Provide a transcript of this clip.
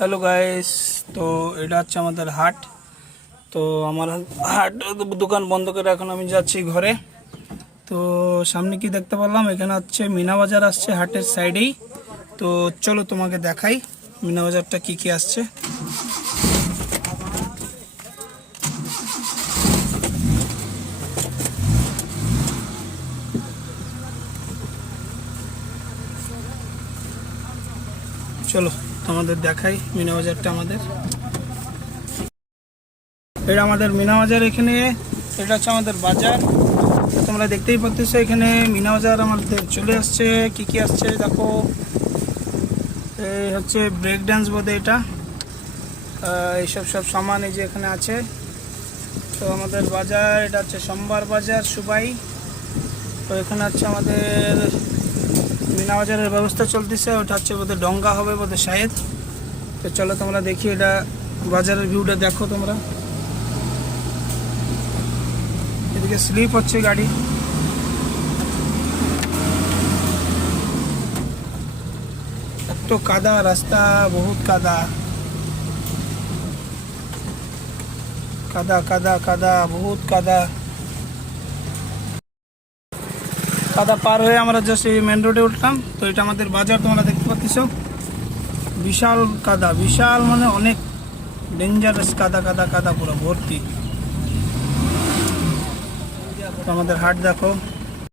Hello guys, তো এটা হচ্ছে আমাদের হাট। তো আমার হাট দোকান বন্ধ করে এখন আমি যাচ্ছি ঘরে। তো সামনে কি দেখতে পারলাম, এখানে হচ্ছে মিনা বাজার আসছে হাটের সাইডেই। তো চলো তোমাকে দেখাই মিনা বাজারটা কি কি আসছে। চলো তোমাদের দেখাই মিনা বাজারটা আমাদের। এটা আমাদের মিনা বাজার, এখানে এটা হচ্ছে আমাদের বাজার। তো তোমরা দেখতেই পাচ্ছ এখানে মিনা বাজার আমাদের চলে আসছে। কি কি আসছে দেখো, এই হচ্ছে ব্রেক ডান্স বোধে এটা, এইসব সব সামান এই যে এখানে আছে। তো আমাদের বাজার এটা হচ্ছে সোমবার বাজার সুবাই। তো এখানে হচ্ছে আমাদের মিনা বাজারের ব্যবস্থা চলতেছে, ওটা হচ্ছে বোধহয় ডঙ্গা হবে বোধহয় শায়দ। তো চলো তোমরা দেখি এটা বাজারের ভিউটা দেখো তোমরা। এদিকে স্লিপ হচ্ছে গাড়ি। এত কাদা রাস্তা, বহুত কাদা কাদা কাদা কাদা, বহুত কাদা। কাদা পার হয়ে আমরা জাস্ট এই মেন রোডে উঠলাম। তো এটা আমাদের বাজার, তোমরা দেখতে পাচ্ছ বিশাল কাদা, বিশাল মানে অনেক ডেঞ্জারাস কাদা কাদা কাদা পুরো ভর্তি। তো আমাদের হাট দেখো।